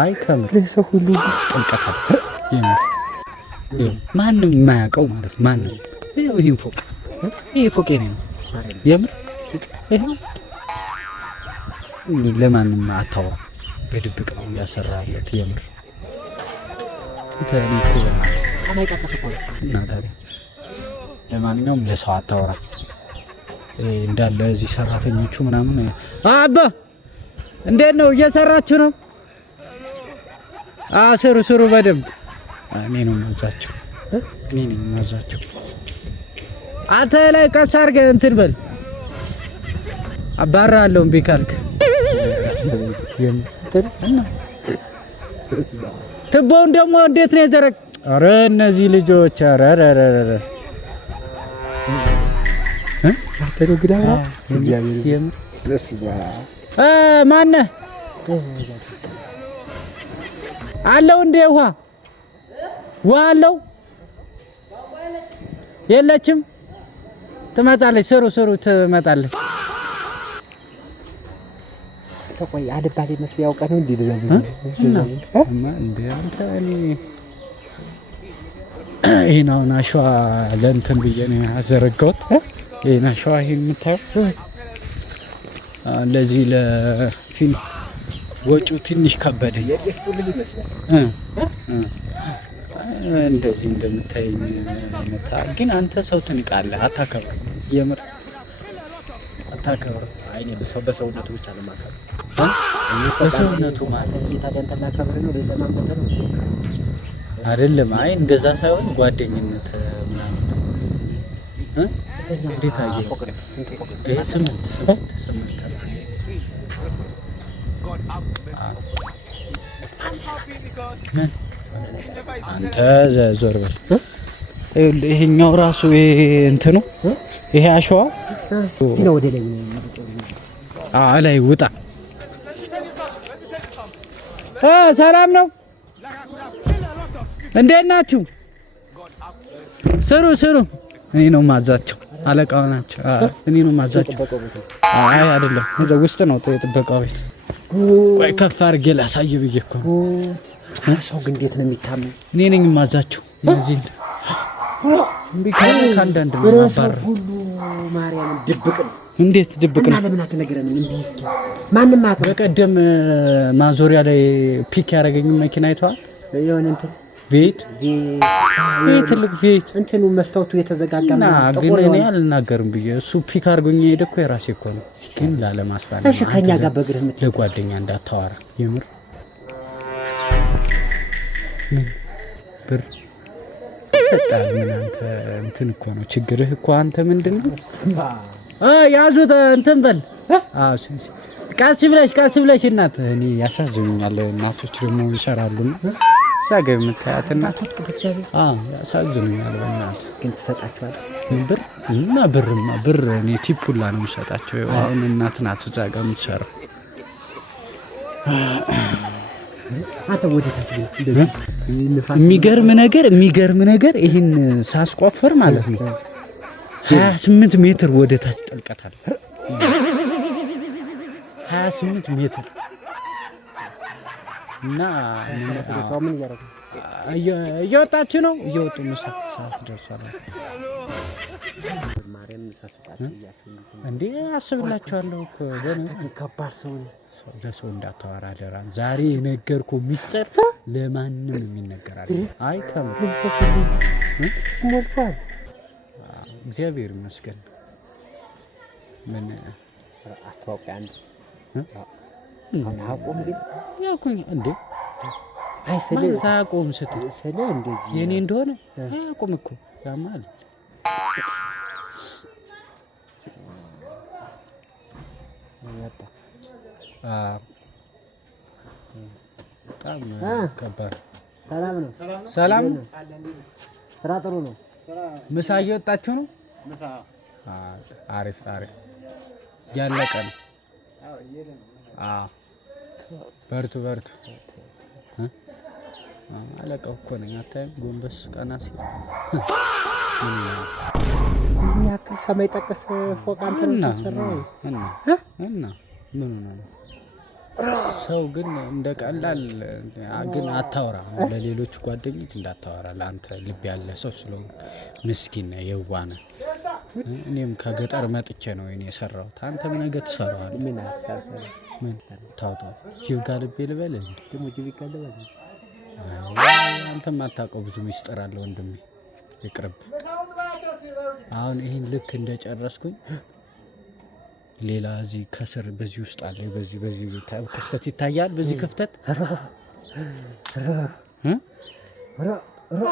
አይ ከምር ለሰው ሁሉ ጥልቀታል የምር ማንም የማያውቀው ማለት ማንም ይሄን ፎቅ ይሄ ፎቅ ነው የምር ይሄ ለማንም አታው በድብቅ ነው ያሰራለት የምር ታሪክ አማይጣቀሰው እና ታዲያ ለማንኛውም ለሰው አታወራ እንዳለ እዚህ ሰራተኞቹ ምናምን አባ እንዴት ነው እየሰራችሁ ነው? ስሩ በደንብ እኔ ነው ማዛቸው እኔ ነኝ ማዛቸው። አንተ ላይ ቀስ አድርገህ እንትን በል አባራለሁ እምቢ ካልክ ትቦውን ደግሞ እንዴት ነው የዘረግ? ኧረ እነዚህ ልጆች ኧረ አተሩ ግዳራ እግዚአብሔር የምር ደስባ ማነህ አለው እንደ ውሃ አለው የለችም ትመጣለች ስሩ ትመጣለች ተቆይ አድባሌ መስል ያውቀ ነው እንዴ ደዘብዝ እንዴ አንተ ይሄን አሁን አሸዋ ለእንትን ብዬ ነው ያዘረጋሁት ይሄን አሸዋ ይሄን የምታየው ለዚህ ለፊልም ወጪው ትንሽ ከበደኝ እንደዚህ እንደምታየኝ መታ ግን አንተ ሰው ትንቃለህ አታከብር የምር አታከብር አይኔ በሰውነቱ ብቻ ነው ማከብር በሰውነቱ ማለት ታዲያ ከብር ነው ለማመጣ ነው አይደለም አይ እንደዛ ሳይሆን ጓደኝነት ምናምን እንዴት አየህ ይሄ ስምንት አንተ ዞር በል ይሄኛው ራሱ ይሄ እንትኑ ይሄ አሸዋ ሲና ወደ ላይ ውጣ ሰላም ነው እንዴት ናችሁ ስሩ እኔ ነው ማዛቸው አለቃው ናቸው እኔ ነው ማዛቸው አይ አይደለም እዛ ውስጥ ነው የጥበቃው ቤት ቆይ ከፍ አድርጌ ላሳይ ብዬ እኮ ሰው ግን እንዴት ነው የሚታመን እኔ ነኝ ማዛቸው እዚህ ካንዳንድ ነው ማባረር ሁሉ ማርያም ድብቅ ነው እንዴት ድብቅ ነው ለምን አትነግረንም እንዲህ እስኪ ማንንም አቀም በቀደም ማዞሪያ ላይ ፒክ ያደረገኝ መኪና አይተዋል የሆነ እንትን ቤት ትልቅ ቤት እንትኑ መስታወቱ የተዘጋጋና ግን እኔ አልናገርም ብዬ እሱ ፒክ አድርጎኝ ሄደ እኮ የራሴ እኮ ነው ግን ላለማስባል እሺ ከኛ ጋር በእግርህ ለጓደኛ እንዳታወራ የምር ምን ብር ሰጣል ምን አንተ እንትን እኮ ነው ችግርህ እኮ አንተ ምንድነው ያዙት እንትን በል ቀስ ብለሽ እናት እኔ ያሳዝኑኛል እናቶች ደግሞ ይሰራሉና ሳገብ ምታያትና ያሳዝኑኛል በእናት ግን ትሰጣቸዋለህ ብር እና ብር እኔ ቲፑላ ነው የምሰጣቸው አሁን እናት ናት እዛ ጋር የምትሰራው አንተ ወደታች የሚገርም ነገር ይሄን ሳስቆፍር ማለት ነው 28 ሜትር ወደታች ጥልቀታል 28 ሜትር እና ምን ያደርጋል እየወጣችሁ ነው እየወጡ ነው ሰዓት ደርሷል ማርያም ሳስጣችሁ እንዴ አስብላችኋለሁ እኮ ከባድ ሰው ነው ለሰው እንዳታወራ አደራ ዛሬ የነገርኩህ ሚስጥር ለማንም የሚነገር አይደል አይ ከምር ስሞልቷል እግዚአብሔር ይመስገን ምን አስተዋውቀ አንድ አቆም ግን ያቁኝ እንዴ አይ አቆም ስትል እንደዚህ የኔ እንደሆነ አቆም እኮ ያማል በጣም ከባድ ሰላም ስራ ጥሩ ነው ምሳ እየወጣችሁ ነው ምሳ አሪፍ ያለቀ ነው በርቱ አለቀው እኮ ነኝ አታይም ጎንበስ ቀና ሲል ያክል ሰማይ ጠቀስ ፎቅ አንተ ተሰራው እና ምን ነው ሰው ግን እንደ ቀላል ግን አታወራ። ለሌሎች ጓደኞች እንዳታወራ። ለአንተ ልብ ያለ ሰው ስለሆነ ምስኪን ነህ፣ የዋህ ነህ። እኔም ከገጠር መጥቼ ነው እኔ የሰራሁት። አንተም ነገ ትሰራዋለህ። ምን ታውጣው? ጅብ ጋር ልቤ ልበልህ እንዴ? ደግሞ ጅብ ጋር ልበልህ? አንተም አታውቀው ብዙ ሚስጥር አለ ወንድሜ፣ ይቅርብ። አሁን ይህን ልክ እንደጨረስኩኝ ሌላ እዚህ ከስር በዚህ ውስጥ አለ። በዚህ ክፍተት ይታያል። በዚህ ክፍተት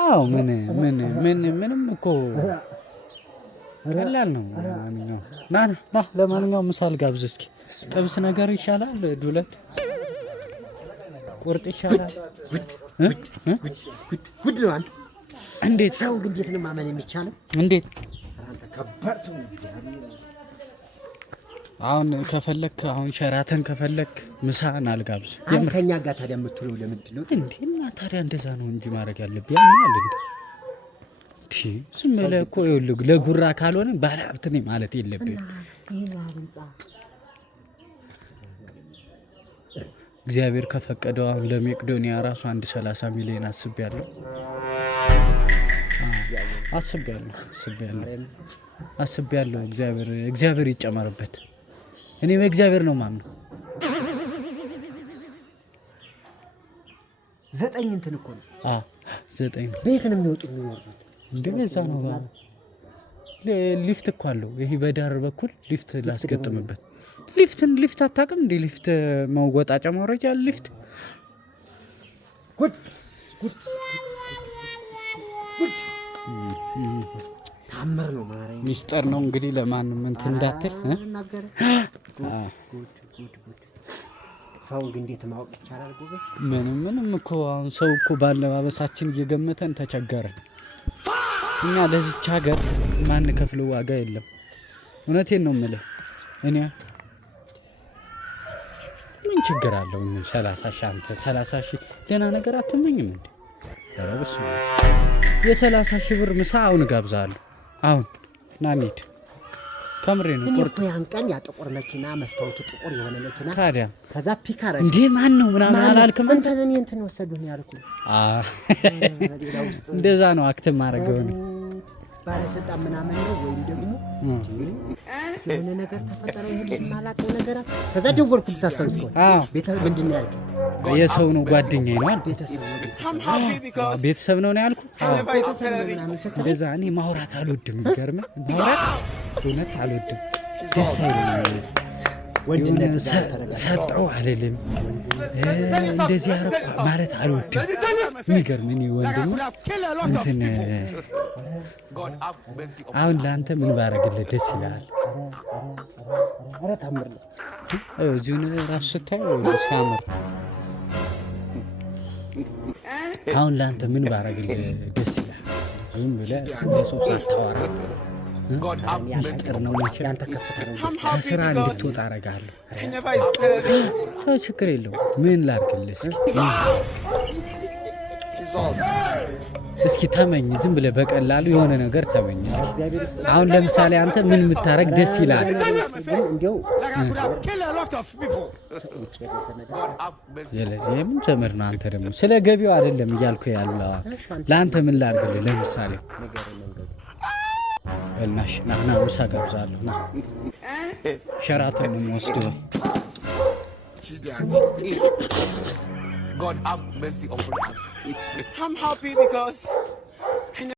አዎ፣ ምንም እኮ ቀላል ነው። ና ለማንኛውም ምሳል ጋብዝ እስኪ። ጥብስ ነገር ይሻላል፣ ዱለት ቁርጥ ይሻላል። ውድ ነው አንተ። እንዴት ሰው ግን እንዴት ነው ማመን የሚቻለው? እንዴት አንተ ከባድ ሰው። አሁን ከፈለክ አሁን ሸራተን ከፈለክ ምሳ ናልጋብዝ። ከኛ ጋር ታዲያ የምትውለው ለምንድን ነው እንዴ? እና ታዲያ እንደዛ ነው እንጂ ማድረግ ያለብህ ያማል እንዴ? ዝም ብለህ እኮ ይኸውልህ፣ ለጉራ ካልሆነ ባለ ሀብት ነኝ ማለት የለብህም። እግዚአብሔር ከፈቀደው አሁን ለመቄዶንያ ራሱ 30 ሚሊዮን አስቤያለሁ። እግዚአብሔር ይጨመርበት። እኔ በእግዚአብሔር ነው ማምነው። 9 እንትን እኮ ነው። 9 ቤት ነው የሚወጡት እንዴ? በዛ ነው። ሊፍት እኮ አለው። ይሄ በዳር በኩል ሊፍት ላስገጥምበት። ሊፍት አታውቅም እንዴ? ሊፍት መወጣጫ ማውረጃ ሊፍት። ጉድ ታምር ነው ማለት ሚስጥር ነው እንግዲህ። ለማንም እንትን እንዳትል ሰው ግን እንዴት ማወቅ ይቻላል ጎበዝ? ምንም እኮ አሁን ሰው እኮ ባለባበሳችን እየገመተን ተቸገረን። እኛ ለዚች ሀገር ማን ከፍለው ዋጋ የለም። እውነቴን ነው የምልህ። እኔ ምን ችግር አለው? 30 ሺህ አንተ 30 ሺህ ደህና ነገር አትመኝም እንዴ? ኧረ በስመ አብ። የ30 ሺህ ብር ምሳ አሁን እጋብዝሃለሁ። አሁን ና እንሂድ። ከምሬ ነው። ቁርጥ ያን ቀን ያ ጥቁር መኪና መስታወቱ ጥቁር የሆነ መኪና ታዲያ ከዛ ፒካራ እንዴ ማን ነው ምናምን አላልክም? እንትን ወሰዱኝ ያልኩህ። እንደዛ ነው አክት ማድረገው ነው። ባለስልጣን ምናምን ነው ወይም ደግሞ የሆነ ነገር ተፈጠረ። ይሄን ማላቀው ነገር ከዛ ደወልኩ። ታስታውስከው? ቤተ ምንድን ነው ያልከኝ? የሰው ነው ጓደኛዬ ነው አልኩ። ቤተሰብ ነው ያልኩ። እንደዛ እኔ ማውራት አልወድም። ይገርምህ፣ ማውራት እውነት አልወድም። ደስ አይለኝም። ወንድነት ሰጠው አልልም። እንደዚህ ያረኩ ማለት አልወድም። የሚገርም እኔ ወንድም እንትን አሁን ለአንተ ምን ባረግልህ ደስ ይልሃል? እዚሁን ራሱ ስታየው ሲያምር። አሁን ለአንተ ምን ባረግልህ ደስ ይልሃል? ዝም ብለህ ለሰው ሳታወራ ሚስጥር ነው መቼም ከስራ እንድትወጣ አደርግሃለሁ። ተው ችግር የለውም። ምን ላድርግልህ? እስኪ ተመኝ። ዝም ብለህ በቀላሉ የሆነ ነገር ተመኝ እስኪ። አሁን ለምሳሌ አንተ ምን የምታረግ ደስ ይላል? ስለዚህ የምን ጀመር ነው? አንተ ደግሞ ስለ ገቢው አይደለም እያልኩ ያለው። ለአንተ ምን ላድርግልህ? ለምሳሌ በልናሽ ናና ምሳ ጋብዛለሁ። ና ሸራተን ነው የምወስደው። God have mercy upon us. I'm happy because